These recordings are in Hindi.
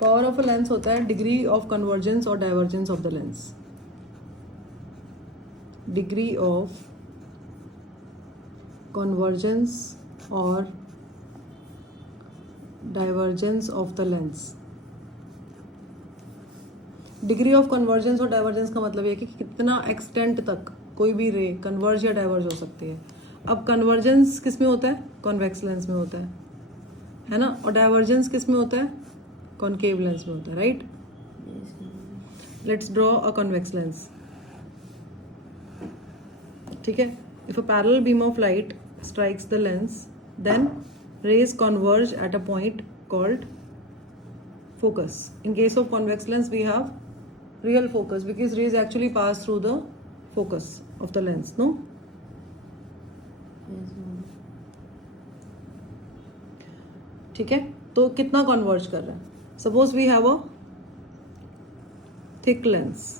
पावर ऑफ अ लेंस होता है डिग्री ऑफ कन्वर्जेंस और divergence of the lens. Degree of convergence और divergence of the lens. Degree of convergence और डाइवर्जेंस का मतलब ये है कि कितना एक्सटेंट तक कोई भी रे कन्वर्ज या डाइवर्ज हो सकती है. अब कन्वर्जेंस किस में होता है? कॉन्वेक्स लेंस में होता है ना. और डाइवर्जेंस किस में होता है? कॉनकेव लेंस में होता है. Right. Let's draw a convex lens. ठीक है. If a parallel beam of light strikes the lens then rays converge at a point called focus. In case of convex lens we have real focus because rays actually pass through the focus of the lens. No? ठीक है. तो कितना कन्वर्ज कर रहा है? Suppose we have a thick lens.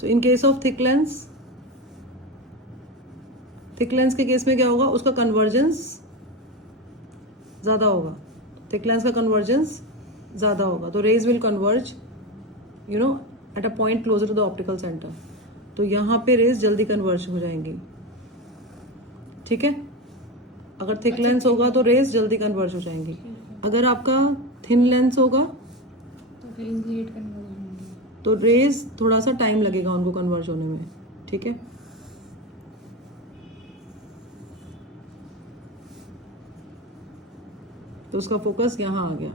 So in case of thick lens के केस में क्या होगा? उसका कन्वर्जेंस ज़्यादा होगा. थिक लेंस का कन्वर्जेंस ज़्यादा होगा तो rays will converge at a point closer to the optical centre. तो यहाँ पे रेज जल्दी कन्वर्ज हो जाएंगी. ठीक है. अगर थिक लेंस होगा तो रेज जल्दी कन्वर्ज हो जाएंगी. अगर आपका थिन लेंस होगा तो रेज थोड़ा सा टाइम लगेगा उनको कन्वर्ज होने में. ठीक है. तो उसका फोकस यहाँ आ गया.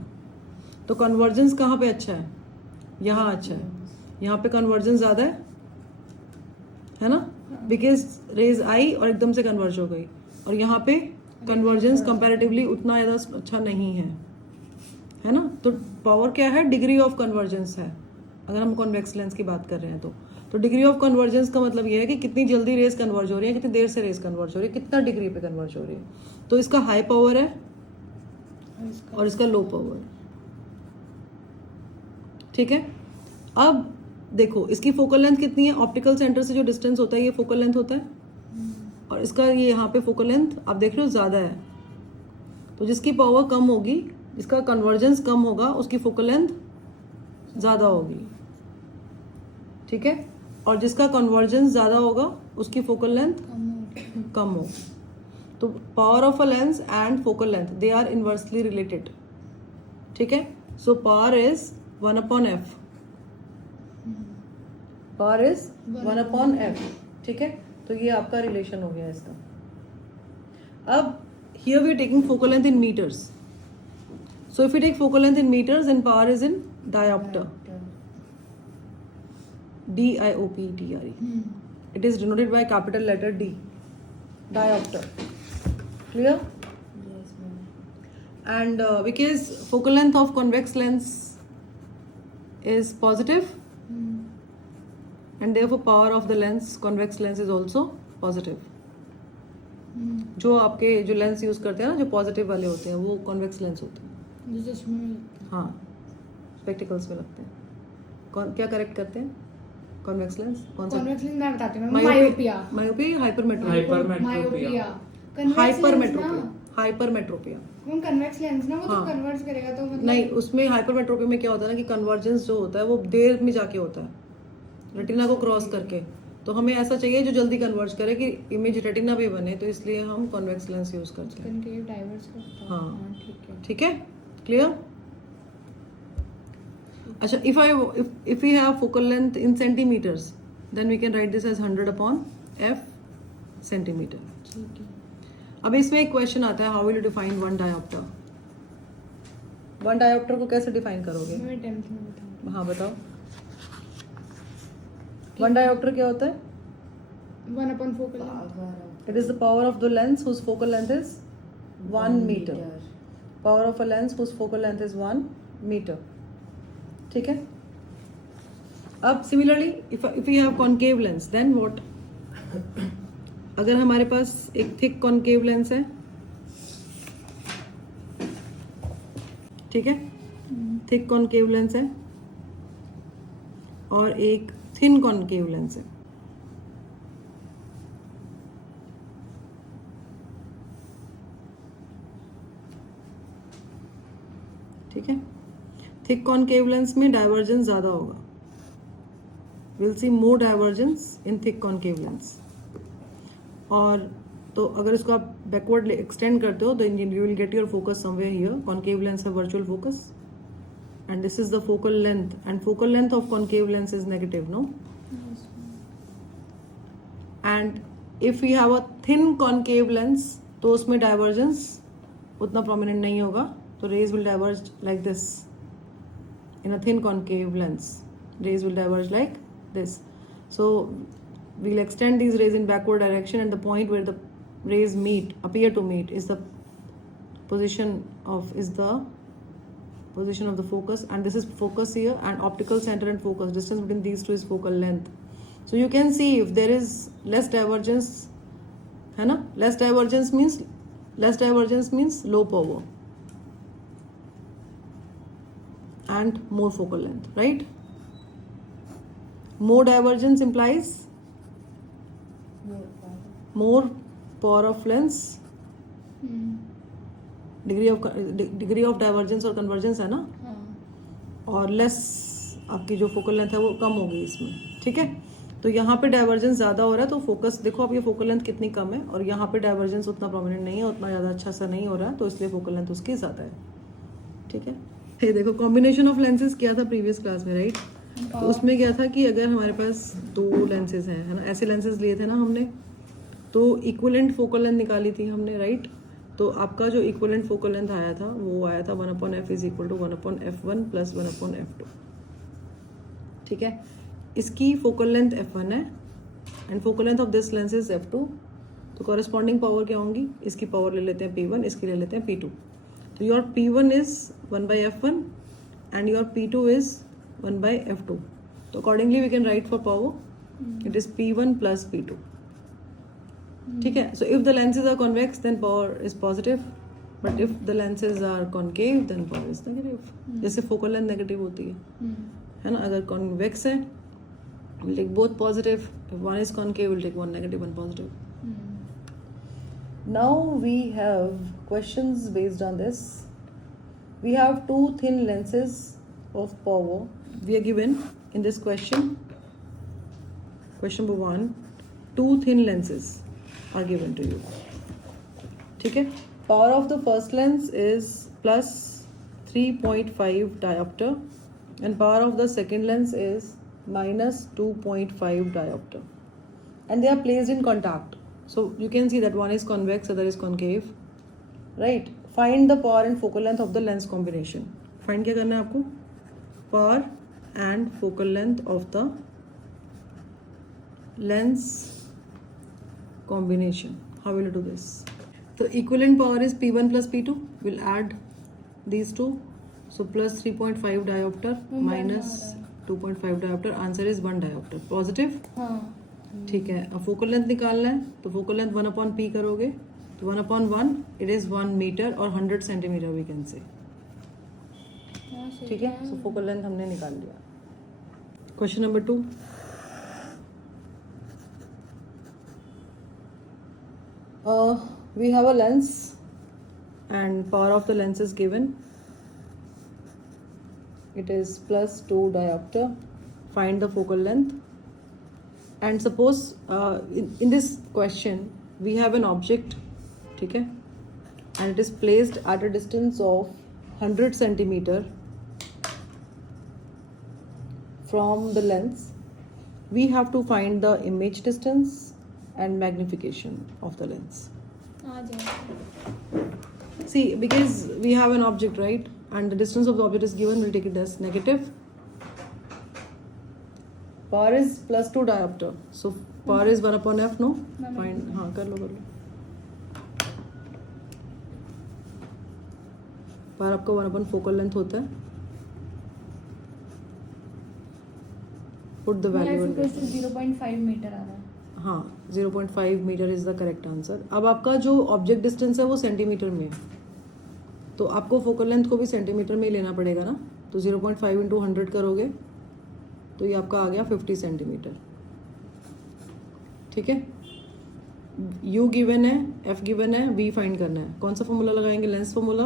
तो कन्वर्जेंस कहाँ पे अच्छा है? यहाँ अच्छा है. यहाँ पे कन्वर्जेंस ज़्यादा है ना. बिकॉज रेज आई और एकदम से कन्वर्ज हो गई. और यहाँ पे कन्वर्जेंस कंपैरेटिवली उतना ज़्यादा अच्छा नहीं है ना. तो पावर क्या है? डिग्री ऑफ कन्वर्जेंस है अगर हम कॉन्वेक्स लेंस की बात कर रहे हैं तो डिग्री ऑफ कन्वर्जेंस का मतलब ये है कि कितनी जल्दी रेज कन्वर्ज हो रही है, कितनी देर से रेज कन्वर्ज हो रही है, कितना डिग्री पे कन्वर्ज हो रही है. तो इसका हाई पावर है और इसका लो पावर. ठीक है. अब देखो इसकी फोकल लेंथ कितनी है? ऑप्टिकल सेंटर से जो डिस्टेंस होता है ये फोकल लेंथ होता है. और इसका ये यहाँ पे फोकल लेंथ आप देख रहे हो ज़्यादा है. तो जिसकी पावर कम होगी, जिसका कन्वर्जेंस कम होगा, उसकी फोकल लेंथ ज़्यादा होगी. ठीक है. और जिसका कन्वर्जेंस ज़्यादा होगा उसकी फोकल लेंथ कम होगी. तो power of a lens and focal length they are inversely related. ठीक है. So power is 1/f. Power is 1/f. ठीक है. तो ये आपका रिलेशन हो गया इसका. अब here we are taking focal length in metres. So if you take focal length in metres and power is in dioptre. DIOPTRE. It is denoted by capital letter D. Diopter. Clear? Yes, ma'am. And because focal length of convex lens is positive, and therefore power of the lens, convex lens is also positive. जो आपके जो लेंस यूज करते हैं ना, जो पॉजिटिव वाले होते हैं वो कॉन्वेक्स लेंस होते हैं. जो चश्मे में लगते हैं. हाँ, स्पेक्टिकल्स में लगते हैं. क्या करेक्ट करते हैं कॉन्वेक्स लेंस? कौन सा? कॉन्वेक्स लेंस मैं बताती हूँ. मायोपिया. हाइपरमेट्रोपिया. हाइपरमेट्रोपिया. वो कन्वेक्स लेंस ना, वो तो कन्वर्ज करेगा तो मतलब नहीं, उसमें हाइपरमेट्रोपिया में क्या होता है ना कि कन्वर्जेंस जो होता है वो देर में जाके होता है रेटिना को क्रॉस करके. तो हमें ऐसा चाहिए जो जल्दी कन्वर्ज करे कि इमेज रेटिना पे बने. तो इसलिए हम कॉन्वेक्स लेंस यूज करते हैं. कनकेव डाइवर्ज करता है. हाँ. ठीक है. ठीक है. क्लियर. अच्छा, if we have focal length in centimeters then we can write this as 100/f centimeter. ठीक है. अब इसमें एक क्वेश्चन आता है, how will you define one dioptre? One dioptre को कैसे डिफाइन करोगे? मैं 10th में बताऊँ. हाँ बताओ. वन डायोप्टर क्या होता है? 1/4 focal length. It is the power of the lens whose focal length is 1 meter. Power of a lens whose focal length is 1 meter. ठीक है. अब similarly if we have concave lens then what? अगर हमारे पास एक थिक कॉनकेव लेंस है, ठीक है, थिक कॉनकेव लेंस है और एक थिन कॉनकेव लेंस है. ठीक है. ठीक है. थिक कॉनकेव लेंस में डाइवर्जेंस ज़्यादा होगा. Will see more divergence in thick concave lens. और तो अगर इसको आप बैकवर्ड एक्सटेंड करते हो तो you will get your focus somewhere here. Concave lens है virtual focus and this is the focal length, and focal length of concave lens is negative, no? Yes, ma'am. And if we have a thin concave lens तो उसमें divergence उतना prominent नहीं होगा, तो rays will diverge like this. In a thin concave lens rays will diverge like this. So we'll extend these rays in backward direction, and the point where the rays appear to meet is the position of the focus, and this is focus here, and optical center and focus distance between these two is focal length. So you can see if there is less divergence, है ना, less divergence means low power and more focal length, right? More divergence implies more power of lens. Degree of divergence और कन्वर्जेंस है ना. और लेस आपकी जो फोकल लेंथ है वो कम होगी इसमें. ठीक है. तो यहाँ पे डाइवर्जेंस ज़्यादा हो रहा है तो फोकस देखो आप, ये फोकल लेंथ कितनी कम है, और यहाँ पे डाइवर्जेंस उतना प्रोमिनेंट नहीं है, उतना ज़्यादा अच्छा सा नहीं हो रहा है, तो इसलिए फोकल लेंथ उसकी ज़्यादा है. ठीक है. ये देखो कॉम्बिनेशन ऑफ लेंसेज किया था प्रीवियस क्लास में, राइट. तो उसमें क्या था कि अगर हमारे पास दो लेंसेज हैं, है ना, ऐसे लेंसेज लिए थे ना हमने, तो इक्विवेलेंट फोकल लेंथ निकाली थी हमने, राइट. तो आपका जो इक्विवेलेंट फोकल लेंथ आया था वो आया था 1/f is equal to 1/f1 plus 1/f2. ठीक है. इसकी फोकल लेंथ f1 है and focal length of this lens is f2. तो कॉरेस्पॉन्डिंग पावर क्या होंगी, इसकी पावर ले लेते हैं p1, इसकी ले लेते हैं p2. तो your p1 is 1/f1 and your p2 is 1/f2. तो accordingly we can write for power it is p1 plus p2. ठीक है. So if the lenses are convex then power is positive, but if the lenses are concave then power is negative. जैसे फोकल लेंथ नेगेटिव होती है ना. अगर कॉन्वेक्स है we'll take both positive. If one is concave we'll take one negative, one positive. Now we have questions based on this. We have two thin lenses of power. We are given in this question number 1, two thin lenses are given to you. ठीक है. Power of the first lens is plus 3.5 diopter and power of the second lens is minus 2.5 diopter, and they are placed in contact. So you can see that one is convex, other is concave, right? Find the power and focal length of the lens combination. Find क्या करना है आपको? Power and focal length of the lens combination. How will you do this? The equivalent power is P1 plus P2. We'll add these two. So plus 3.5 diopter minus 2.5 diopter. Answer is 1 diopter. Positive? हाँ. ठीक है. अब फोकल लेंथ निकालना है तो फोकल लेंथ 1/p करोगे तो 1/1 इट इज 1 मीटर और 100 सेंटीमीटर वी कैन से. ठीक है. सो फोकल लेंथ हमने निकाल लिया. Question number 2. We have a lens and power of the lens is given. It is plus 2 diopter. Find the focal length. And suppose in this question we have an object, ठीक है, and it is placed at a distance of 100 centimeter from the lens. We have to find the image distance and magnification of the lens. See, because we have an object, right, and the distance of the object is given, we'll take it as negative. Power is plus 2 diopter, so power is 1/f. No, find. हाँ कर लो. पावर आपका 1/4 फोकल लेंथ होता है. Put the value. 0.5 मीटर आ रहा है. हाँ 0.5 metre is the correct answer. अब आपका जो ऑब्जेक्ट डिस्टेंस है वो सेंटीमीटर में है, तो आपको फोकल लेंथ को भी सेंटीमीटर में ही लेना पड़ेगा ना. तो 0.5 इंटू 100 करोगे तो ये आपका आ गया 50 सेंटीमीटर. ठीक है. U गिवन है, F गिवन है, V फाइंड करना है. कौन सा फॉर्मूला लगाएंगे? Lens formula.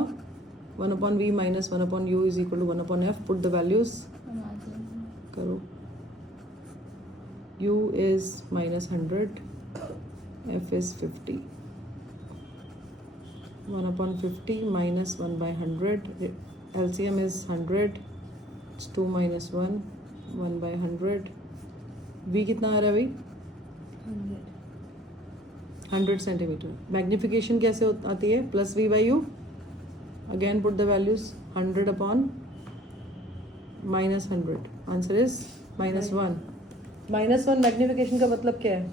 1/v minus 1/u is equal to 1/f. Put the values. हम आ जाएंगे करो. u is minus 100, f is 50. 1/50 minus 1/100. LCM is 100. It's 2 minus 1. 1/100. v कितना आ रहा है भाई? 100 सेंटीमीटर. मैग्निफिकेशन कैसे आती है? Plus v by u. Again put the values. 100 upon minus 100. Answer is minus 1. Minus 1 magnification का मतलब क्या है?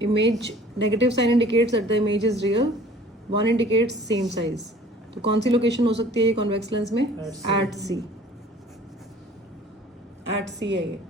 Image negative sign indicates that the image is real. 1 indicates same size. तो कौन सी लोकेशन हो सकती है ये कॉन्वेक्स लेंस में? At C. At C है ये.